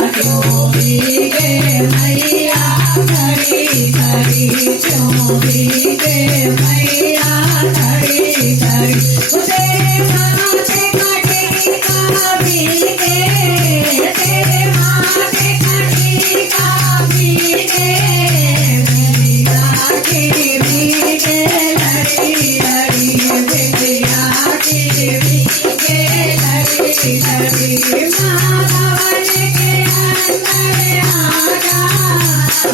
क्यों भीगे मैया खड़ी खड़ी क्यों भीगे मैया खड़ी खड़ी तेरे माथे कटी का भीगे तेरे माथे कटी का भीगे मेरी लाठी भीगे लड़ी लड़ी बिटिया की भीगे लड़ी लड़ी माँ भवन के अंदर आजा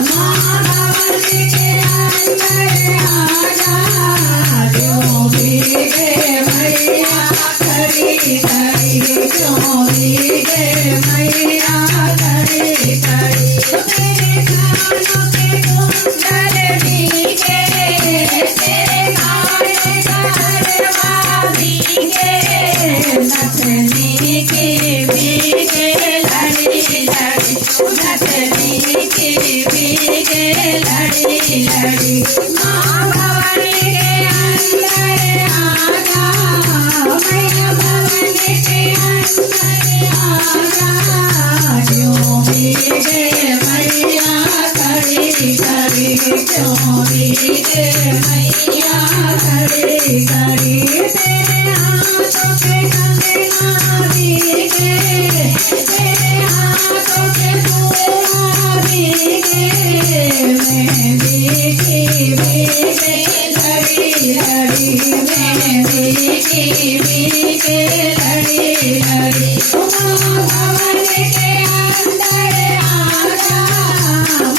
माँ भवन के अंदर आजा क्यों भीगे मैया खड़ी खड़ी क्यों भीगे मैया खड़ी खड़ी तेरे कानों के कुंडल भीगे तेरे काने करवा भीगे नथनी की भीगे लड़ी लड़ी नथनी की भीगे लड़ी लड़ी माँ भवन के अंदर आजा मैया भवन के अंदर आजा क्यों भीगे मैया खड़ी खड़ी क्यों भीगे मैया खड़ी खड़ी तेरे हाथों के कंगना भीगे तेरे हाथों के फूल भीगे मेहंदी की भीगे लड़ी लड़ी मेहंदी की भीगे लड़ी लड़ी माँ भवन के अंदर आजा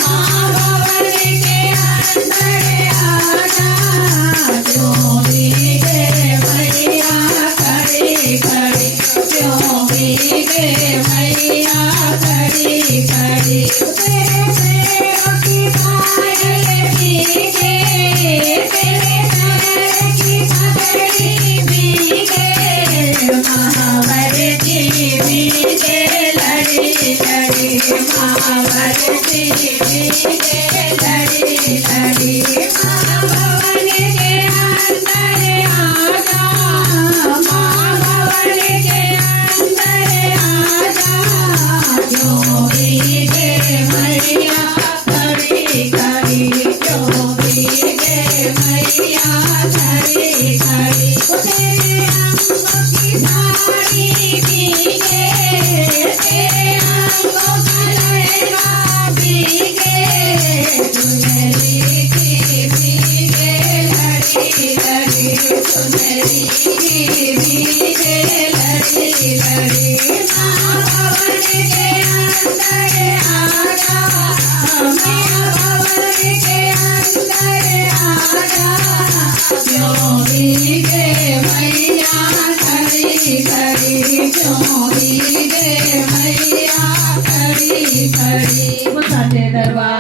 माँ भवन के अंदर आजा क्यों भीगे मैया खड़ी खड़ी क्यों भीगे मैया खड़ी खड़ी तेरे पैरों की पायल भीगे तेरे पैर की पगड़ी भीगे महावर की भीगे लड़ी लड़ी महावर की भीगे लड़ी लड़ी माँ भवन के अंदर आजा माँ भवन के अंदर आजा क्यों भीगे मैया खड़ी खड़ी क्यों भीगे मैया खड़ी खड़ी तेरे अंगों की साड़ी भीगे तेरे अंगों का लहंगा भीगे चुनरी की भीगे लड़ी लड़ी चुनरी की भीगे लड़ी लड़ी माँ भवन के अंदर आजा मैया भवन के अंदर आजा क्यों भीगे मैया खड़ी खड़ी क्यों भीगे मैया खड़ी खड़ी। साचे दरबार